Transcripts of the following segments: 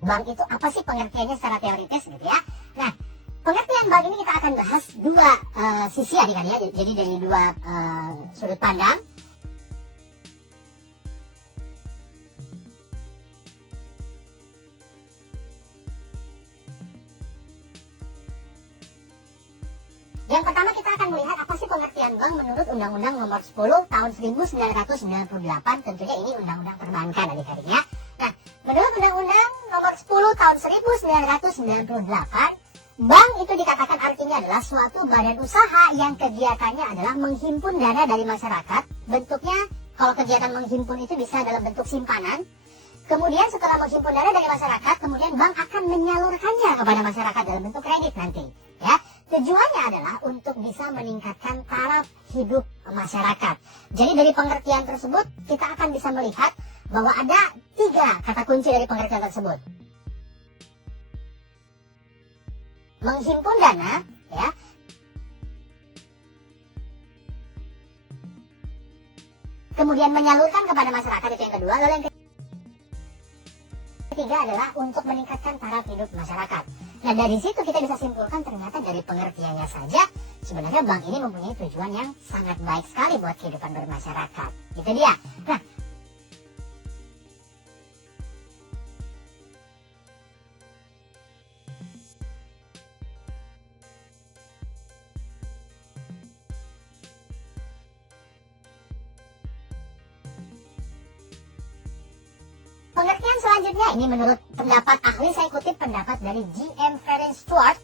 bank itu apa sih pengertiannya secara teoritis gitu ya. Nah, pengertian bank ini kita akan bahas dua sisi adik-adik ya, jadi dari dua sudut pandang. Yang pertama kita akan melihat apa sih pengertian bank menurut Undang-Undang Nomor 10 Tahun 1998, tentunya ini Undang-Undang Perbankan adik-adik ya. Nah, menurut Undang-Undang Nomor 10 Tahun 1998, bank itu dikatakan artinya adalah suatu badan usaha yang kegiatannya adalah menghimpun dana dari masyarakat. Bentuknya, kalau kegiatan menghimpun itu bisa dalam bentuk simpanan. Kemudian setelah menghimpun dana dari masyarakat, kemudian bank akan menyalurkannya kepada masyarakat dalam bentuk kredit nanti. Ya, tujuannya adalah untuk bisa meningkatkan taraf hidup masyarakat. Jadi dari pengertian tersebut kita akan bisa melihat bahwa ada 3 kata kunci dari pengertian tersebut. Menghimpun dana, ya. Kemudian menyalurkan kepada masyarakat, itu yang kedua. Lalu yang ketiga adalah untuk meningkatkan taraf hidup masyarakat. Nah, dari situ kita bisa simpulkan ternyata dari pengertiannya saja sebenarnya bank ini mempunyai tujuan yang sangat baik sekali buat kehidupan bermasyarakat. Itu dia. Nah, pengertian selanjutnya ini menurut pendapat ahli, saya kutip pendapat dari G.M. Ferenc Stewart.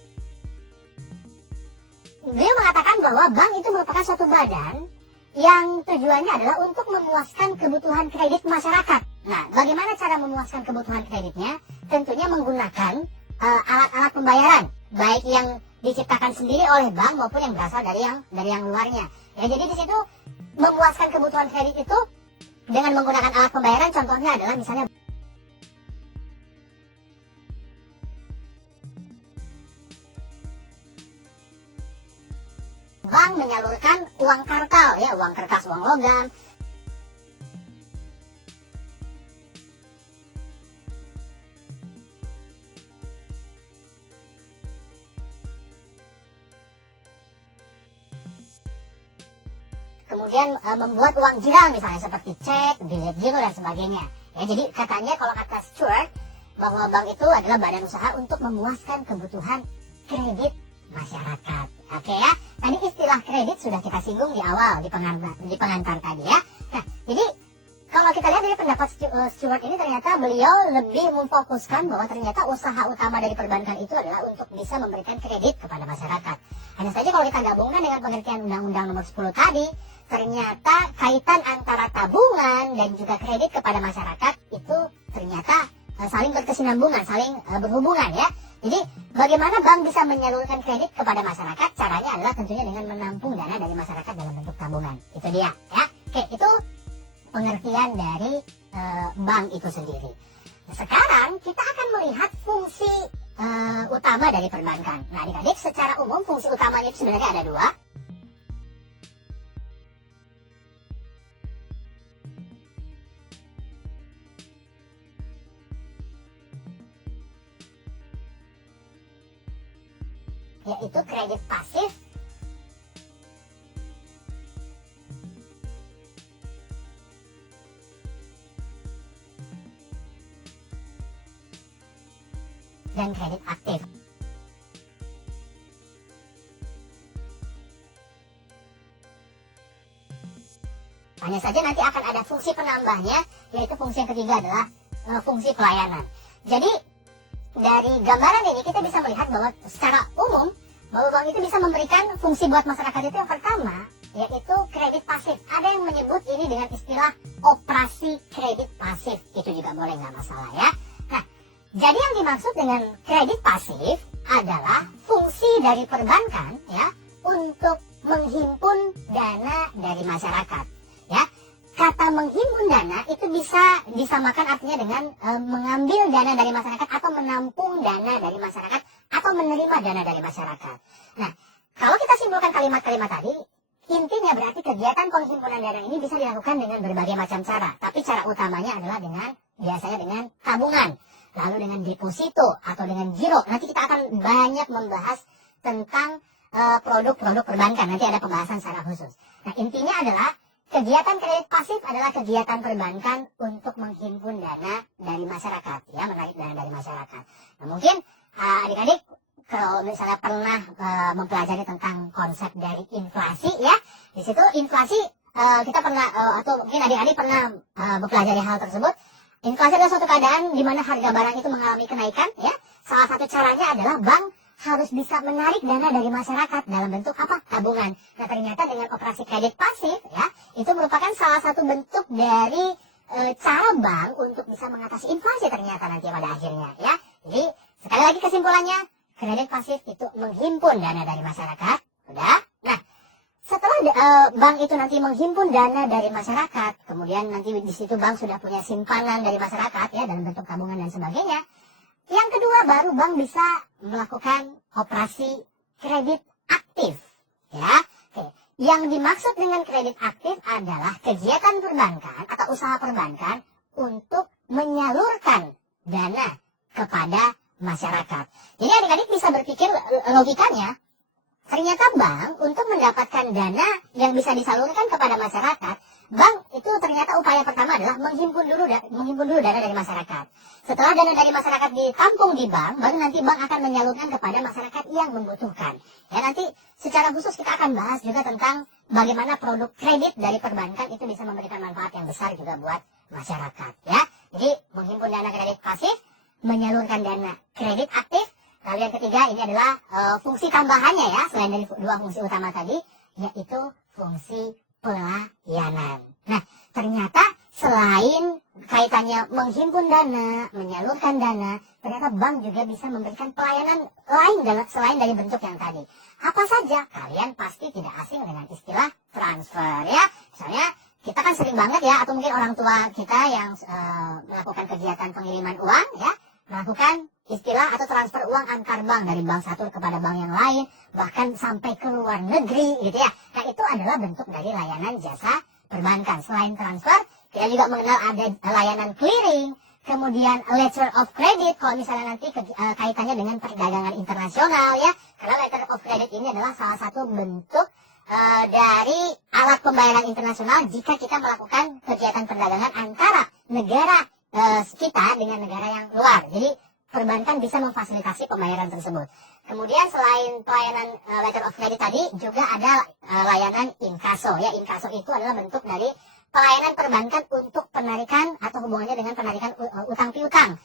Beliau mengatakan bahwa bank itu merupakan suatu badan yang tujuannya adalah untuk memuaskan kebutuhan kredit masyarakat. Nah, bagaimana cara memuaskan kebutuhan kreditnya? Tentunya menggunakan alat-alat pembayaran, baik yang diciptakan sendiri oleh bank maupun yang berasal dari yang luarnya. Ya, jadi di situ memuaskan kebutuhan kredit itu dengan menggunakan alat pembayaran, contohnya adalah misalnya bank menyalurkan uang kartal, ya, uang kertas, uang logam. Kemudian membuat uang jiral misalnya seperti cek, bilet giro dan sebagainya. Ya, jadi katanya kalau kata Stewart bahwa bank itu adalah badan usaha untuk memuaskan kebutuhan kredit masyarakat. Oke ya. Tadi istilah kredit sudah kita singgung di awal di pengantar tadi ya. Nah, jadi kalau kita lihat dari pendapat Stewart ini ternyata beliau lebih memfokuskan bahwa ternyata usaha utama dari perbankan itu adalah untuk bisa memberikan kredit kepada masyarakat. Hanya saja kalau kita gabungkan dengan pengertian Undang-Undang Nomor 10 tadi, ternyata kaitan antara tabungan dan juga kredit kepada masyarakat itu ternyata saling berkesinambungan, saling berhubungan ya. Jadi bagaimana bank bisa menyalurkan kredit kepada masyarakat? Caranya adalah tentunya dengan menampung dana dari masyarakat dalam bentuk tabungan. Itu dia ya. Oke, itu pengertian dari bank itu sendiri. Sekarang kita akan melihat fungsi utama dari perbankan. Nah, adik-adik, secara umum fungsi utamanya itu sebenarnya ada 2. Yaitu kredit pasif dan kredit aktif. Hanya saja nanti akan ada fungsi penambahnya, yaitu fungsi yang ketiga adalah fungsi pelayanan. Jadi dari gambaran ini kita bisa melihat bahwa secara umum bahwa bank itu bisa memberikan fungsi buat masyarakat itu yang pertama, yaitu kredit pasif. Ada yang menyebut ini dengan istilah operasi kredit pasif. Itu juga boleh, nggak masalah ya. Nah, jadi yang dimaksud dengan kredit pasif adalah fungsi dari perbankan ya untuk menghimpun dana dari masyarakat. Ya, kata menghimpun dana itu bisa disamakan artinya dengan mengambil dana dari masyarakat atau menampung dana dari masyarakat atau menerima dana dari masyarakat. Nah, kalau kita simpulkan kalimat-kalimat tadi, intinya berarti kegiatan penghimpunan dana ini bisa dilakukan dengan berbagai macam cara. Tapi cara utamanya adalah biasanya dengan tabungan. lalu dengan deposito atau dengan giro. Nanti kita akan banyak membahas tentang produk-produk perbankan. Nanti ada pembahasan secara khusus. Nah, intinya adalah kegiatan kredit pasif adalah kegiatan perbankan untuk menghimpun dana dari masyarakat, ya, menarik dana dari masyarakat. Nah, mungkin adik-adik kalau misalnya pernah mempelajari tentang konsep dari inflasi, ya, di situ inflasi kita pernah atau mungkin adik-adik pernah mempelajari hal tersebut. Inflasi adalah suatu keadaan di mana harga barang itu mengalami kenaikan, ya. Salah satu caranya adalah bank harus bisa menarik dana dari masyarakat dalam bentuk apa? Tabungan. Nah, ternyata dengan operasi kredit pasif, ya, itu merupakan salah satu bentuk dari cara bank untuk bisa mengatasi inflasi ternyata nanti pada akhirnya, ya. Jadi sekali lagi kesimpulannya, kredit pasif itu menghimpun dana dari masyarakat, udah. Nah, setelah bank itu nanti menghimpun dana dari masyarakat, kemudian nanti di situ bank sudah punya simpanan dari masyarakat, ya, dalam bentuk tabungan dan sebagainya. Yang kedua, baru bank bisa melakukan operasi kredit aktif, ya. Oke. Yang dimaksud dengan kredit aktif adalah kegiatan perbankan atau usaha perbankan untuk menyalurkan dana kepada masyarakat. Jadi adik-adik bisa berpikir logikanya, ternyata bank untuk mendapatkan dana yang bisa disalurkan kepada masyarakat, bank itu ternyata upaya pertama adalah menghimpun dulu dana dari masyarakat. Setelah dana dari masyarakat ditampung di bank, baru nanti bank akan menyalurkan kepada masyarakat yang membutuhkan. Ya, nanti secara khusus kita akan bahas juga tentang bagaimana produk kredit dari perbankan itu bisa memberikan manfaat yang besar juga buat masyarakat. Ya, jadi menghimpun dana kredit pasif, menyalurkan dana kredit aktif. Lalu yang ketiga ini adalah fungsi tambahannya, ya, selain dari dua fungsi utama tadi, yaitu fungsi pelayanan. Nah, ternyata selain kaitannya menghimpun dana, menyalurkan dana, ternyata bank juga bisa memberikan pelayanan lain selain dari bentuk yang tadi. Apa saja? Kalian pasti tidak asing dengan istilah transfer, ya. Misalnya kita kan sering banget, ya, atau mungkin orang tua kita yang melakukan kegiatan pengiriman uang, ya, melakukan istilah atau transfer uang antar bank dari bank satu kepada bank yang lain, bahkan sampai ke luar negeri, gitu, ya. Nah, itu adalah bentuk dari layanan jasa perbankan. Selain transfer, kita juga mengenal ada layanan clearing, kemudian letter of credit, kalau misalnya nanti kaitannya dengan perdagangan internasional, ya, karena letter of credit ini adalah salah satu bentuk dari alat pembayaran internasional jika kita melakukan kegiatan perdagangan antara negara kita dengan negara yang luar. Jadi perbankan bisa memfasilitasi pembayaran tersebut. Kemudian selain pelayanan letter of credit tadi, juga ada layanan inkaso, ya. Inkaso itu adalah bentuk dari pelayanan perbankan untuk penarikan atau hubungannya dengan penarikan utang piutang.